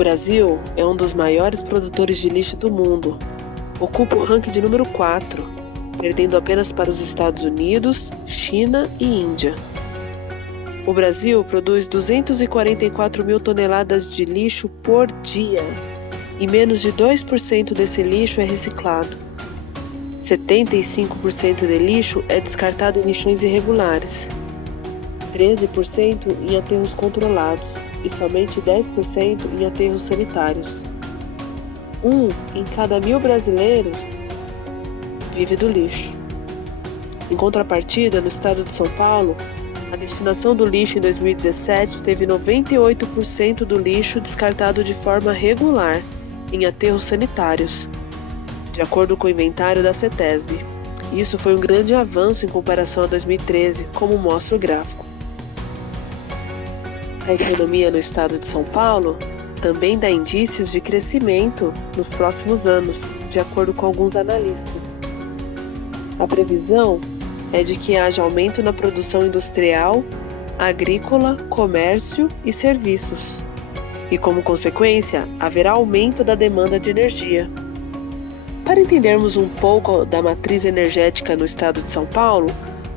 Brasil é um dos maiores produtores de lixo do mundo. Ocupa o ranking de número 4, perdendo apenas para os Estados Unidos, China e Índia. O Brasil produz 244 mil toneladas de lixo por dia e menos de 2% desse lixo é reciclado. 75% de lixo é descartado em lixões irregulares, 13% em aterros controlados e somente 10% em aterros sanitários. 1 em cada 1.000 brasileiros vive do lixo. Em contrapartida, no estado de São Paulo, a destinação do lixo em 2017 teve 98% do lixo descartado de forma regular em aterros sanitários, de acordo com o inventário da CETESB. Isso foi um grande avanço em comparação a 2013, como mostra o gráfico. A economia no estado de São Paulo também dá indícios de crescimento nos próximos anos, de acordo com alguns analistas. A previsão é de que haja aumento na produção industrial, agrícola, comércio e serviços. E, como consequência, haverá aumento da demanda de energia. Para entendermos um pouco da matriz energética no estado de São Paulo,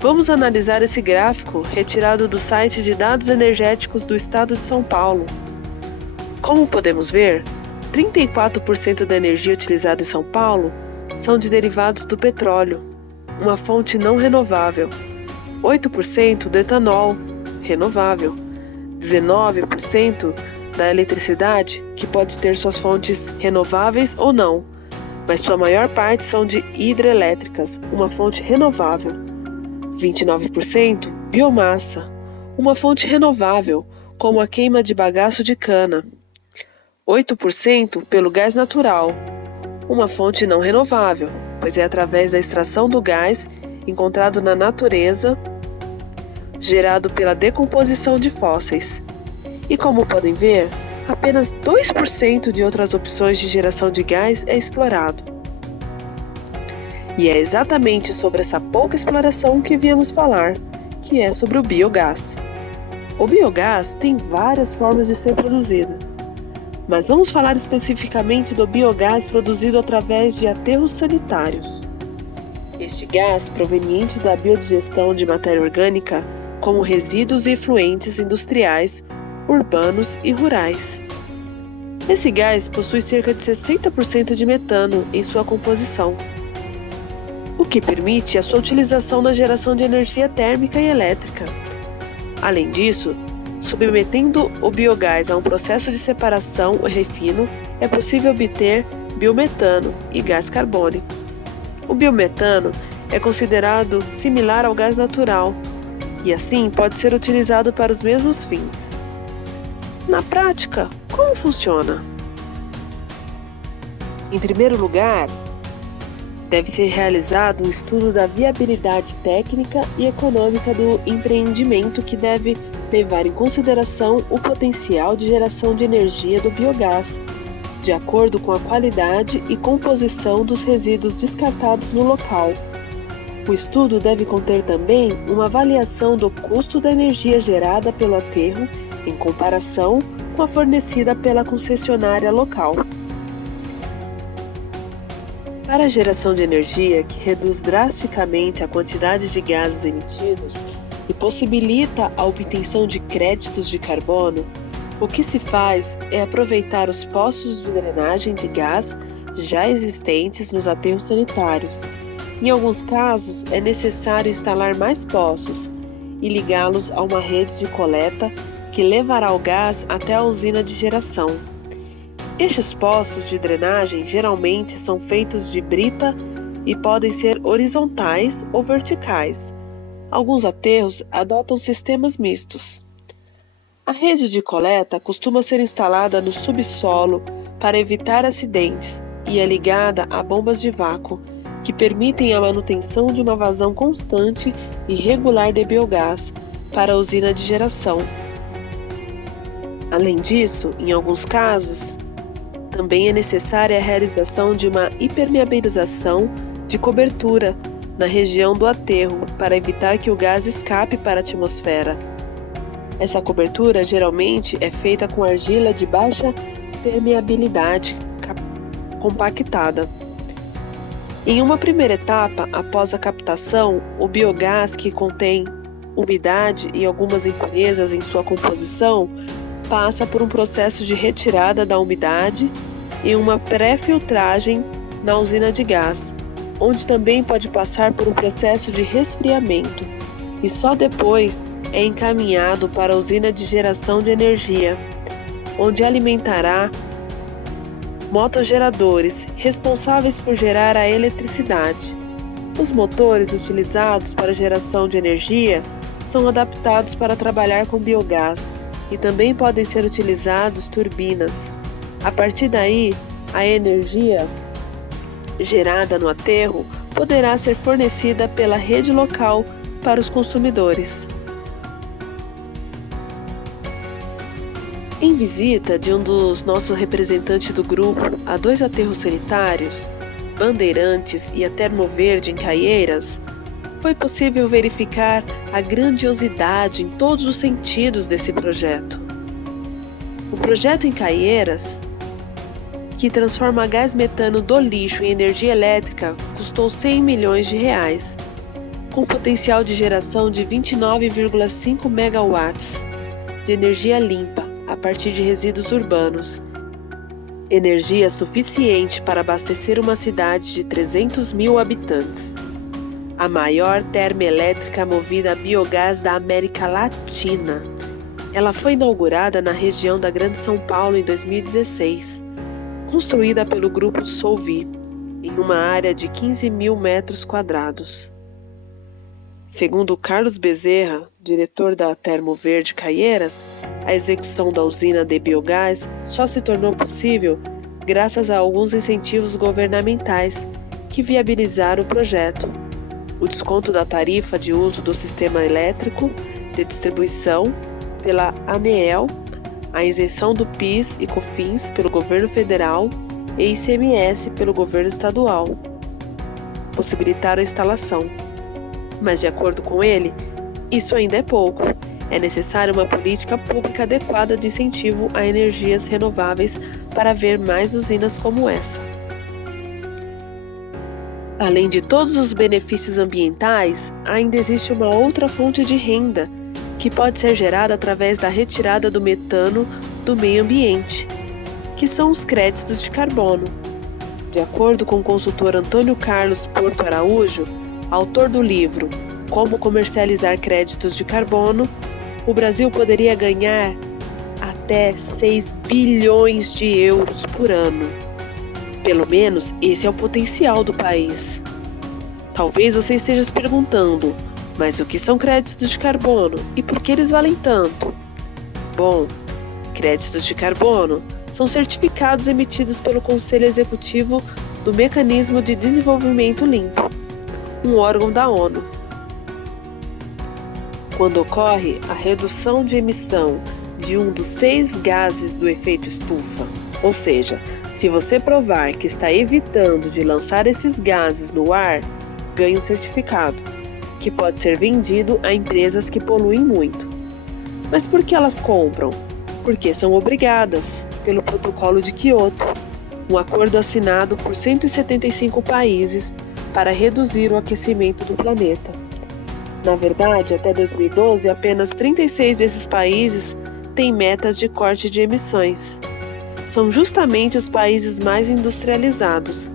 vamos analisar esse gráfico retirado do site de dados energéticos do estado de São Paulo. Como podemos ver, 34% da energia utilizada em São Paulo são de derivados do petróleo, uma fonte não renovável, 8% do etanol, renovável, 19% da eletricidade, que pode ter suas fontes renováveis ou não, mas sua maior parte são de hidrelétricas, uma fonte renovável, 29% biomassa, uma fonte renovável, como a queima de bagaço de cana, 8% pelo gás natural, uma fonte não renovável, pois é através da extração do gás encontrado na natureza, gerado pela decomposição de fósseis. E como podem ver, apenas 2% de outras opções de geração de gás é explorado. E é exatamente sobre essa pouca exploração que viemos falar, que é sobre o biogás. O biogás tem várias formas de ser produzido, mas vamos falar especificamente do biogás produzido através de aterros sanitários. Este gás, proveniente da biodigestão de matéria orgânica, como resíduos e efluentes industriais, urbanos e rurais. Esse gás possui cerca de 60% de metano em sua composição, o que permite a sua utilização na geração de energia térmica e elétrica. Além disso, submetendo o biogás a um processo de separação ou refino, é possível obter biometano e gás carbônico. O biometano é considerado similar ao gás natural e assim pode ser utilizado para os mesmos fins. Na prática, como funciona? Em primeiro lugar, deve ser realizado um estudo da viabilidade técnica e econômica do empreendimento que deve levar em consideração o potencial de geração de energia do biogás, de acordo com a qualidade e composição dos resíduos descartados no local. O estudo deve conter também uma avaliação do custo da energia gerada pelo aterro em comparação com a fornecida pela concessionária local. Para a geração de energia, que reduz drasticamente a quantidade de gases emitidos e possibilita a obtenção de créditos de carbono, o que se faz é aproveitar os poços de drenagem de gás já existentes nos aterros sanitários. Em alguns casos, é necessário instalar mais poços e ligá-los a uma rede de coleta que levará o gás até a usina de geração. Estes poços de drenagem geralmente são feitos de brita e podem ser horizontais ou verticais. Alguns aterros adotam sistemas mistos. A rede de coleta costuma ser instalada no subsolo para evitar acidentes e é ligada a bombas de vácuo, que permitem a manutenção de uma vazão constante e regular de biogás para a usina de geração. Além disso, em alguns casos, também é necessária a realização de uma impermeabilização de cobertura na região do aterro para evitar que o gás escape para a atmosfera. Essa cobertura geralmente é feita com argila de baixa permeabilidade compactada. Em uma primeira etapa, após a captação, o biogás, que contém umidade e algumas impurezas em sua composição, passa por um processo de retirada da umidade e uma pré-filtragem na usina de gás, onde também pode passar por um processo de resfriamento, e só depois é encaminhado para a usina de geração de energia, onde alimentará motogeradores responsáveis por gerar a eletricidade. Os motores utilizados para geração de energia são adaptados para trabalhar com biogás e também podem ser utilizados turbinas. A partir daí, a energia gerada no aterro poderá ser fornecida pela rede local para os consumidores. Em visita de um dos nossos representantes do grupo a 2 aterros sanitários, Bandeirantes e a Termoverde em Caieiras, foi possível verificar a grandiosidade em todos os sentidos desse projeto. O projeto em Caieiras, que transforma gás metano do lixo em energia elétrica, custou 100 milhões de reais, com potencial de geração de 29,5 megawatts de energia limpa a partir de resíduos urbanos, energia suficiente para abastecer uma cidade de 300 mil habitantes. A maior termoelétrica movida a biogás da América Latina. Ela foi inaugurada na região da Grande São Paulo em 2016, construída pelo grupo Solvi, em uma área de 15 mil metros quadrados. Segundo Carlos Bezerra, diretor da Termoverde Caieiras, a execução da usina de biogás só se tornou possível graças a alguns incentivos governamentais que viabilizaram o projeto. O desconto da tarifa de uso do sistema elétrico de distribuição pela ANEEL, a isenção do PIS e COFINS pelo governo federal e ICMS pelo governo estadual possibilitaram a instalação. Mas, de acordo com ele, isso ainda é pouco. É necessária uma política pública adequada de incentivo a energias renováveis para ver mais usinas como essa. Além de todos os benefícios ambientais, ainda existe uma outra fonte de renda que pode ser gerada através da retirada do metano do meio ambiente, que são os créditos de carbono. De acordo com o consultor Antônio Carlos Porto Araújo, autor do livro Como Comercializar Créditos de Carbono, o Brasil poderia ganhar até 6 bilhões de euros por ano. Pelo menos esse é o potencial do país. Talvez você esteja se perguntando, mas o que são créditos de carbono e por que eles valem tanto? Bom, créditos de carbono são certificados emitidos pelo Conselho Executivo do Mecanismo de Desenvolvimento Limpo, um órgão da ONU. Quando ocorre a redução de emissão de um dos 6 gases do efeito estufa, ou seja, se você provar que está evitando de lançar esses gases no ar, ganha um certificado, que pode ser vendido a empresas que poluem muito. Mas por que elas compram? Porque são obrigadas pelo Protocolo de Quioto, um acordo assinado por 175 países para reduzir o aquecimento do planeta. Na verdade, até 2012, apenas 36 desses países têm metas de corte de emissões. São justamente os países mais industrializados,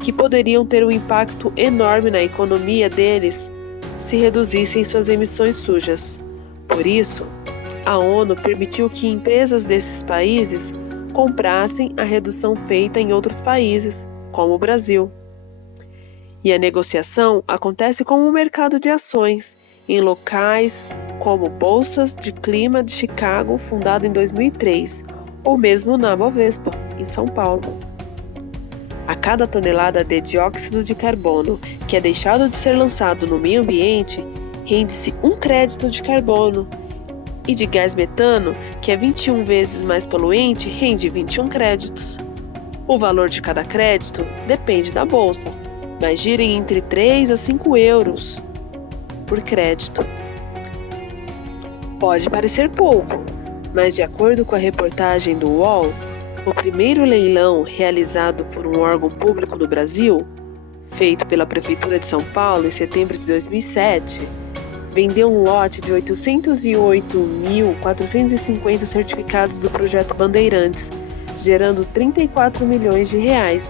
que poderiam ter um impacto enorme na economia deles se reduzissem suas emissões sujas. Por isso, a ONU permitiu que empresas desses países comprassem a redução feita em outros países, como o Brasil. E a negociação acontece como um mercado de ações, em locais como Bolsas de Clima de Chicago, fundado em 2003, ou mesmo na Bovespa, em São Paulo. A cada tonelada de dióxido de carbono que é deixado de ser lançado no meio ambiente, rende-se um crédito de carbono, e de gás metano, que é 21 vezes mais poluente, rende 21 créditos. O valor de cada crédito depende da bolsa, mas gira entre 3 a 5 euros por crédito. Pode parecer pouco, mas de acordo com a reportagem do UOL, O primeiro leilão realizado por um órgão público no Brasil, feito pela Prefeitura de São Paulo em setembro de 2007, vendeu um lote de 808.450 certificados do projeto Bandeirantes, gerando 34 milhões de reais.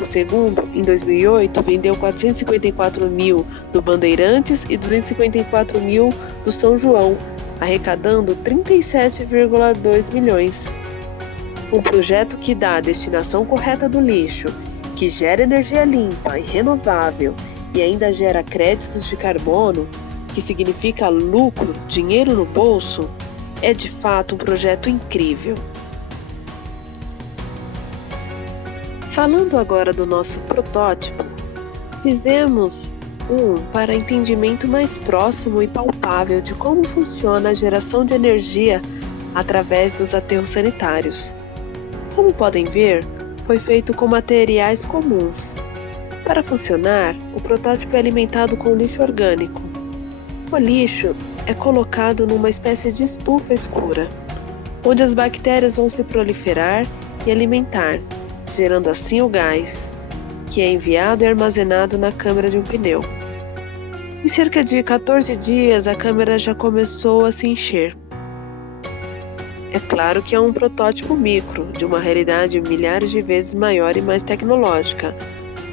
O segundo, em 2008, vendeu 454 mil do Bandeirantes e 254 mil do São João, arrecadando 37,2 milhões. Um projeto que dá a destinação correta do lixo, que gera energia limpa e renovável e ainda gera créditos de carbono, que significa lucro, dinheiro no bolso, é de fato um projeto incrível. Falando agora do nosso protótipo, fizemos para entendimento mais próximo e palpável de como funciona a geração de energia através dos aterros sanitários. Como podem ver, foi feito com materiais comuns. Para funcionar, o protótipo é alimentado com lixo orgânico. O lixo é colocado numa espécie de estufa escura, onde as bactérias vão se proliferar e alimentar, gerando assim o gás, que é enviado e armazenado na câmara de um pneu. Em cerca de 14 dias, a câmara já começou a se encher. É claro que é um protótipo micro, de uma realidade milhares de vezes maior e mais tecnológica,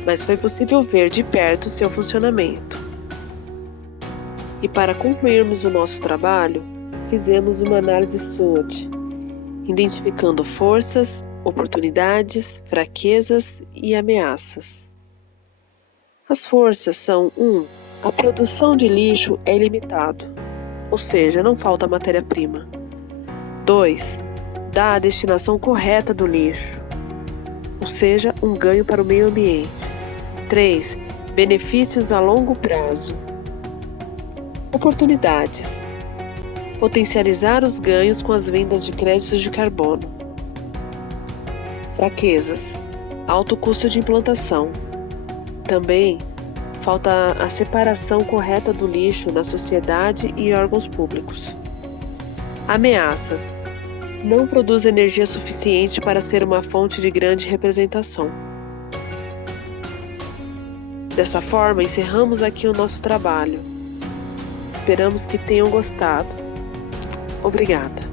mas foi possível ver de perto seu funcionamento. E para concluirmos o nosso trabalho, fizemos uma análise SWOT, identificando forças, oportunidades, fraquezas e ameaças. As forças são: 1. A produção de lixo é ilimitado, ou seja, não falta matéria-prima. 2. Dá a destinação correta do lixo, ou seja, um ganho para o meio ambiente. 3. Benefícios a longo prazo. Oportunidades: potencializar os ganhos com as vendas de créditos de carbono. Fraquezas: alto custo de implantação. Também falta a separação correta do lixo na sociedade e órgãos públicos. Ameaças: não produz energia suficiente para ser uma fonte de grande representação. Dessa forma, encerramos aqui o nosso trabalho. Esperamos que tenham gostado. Obrigada.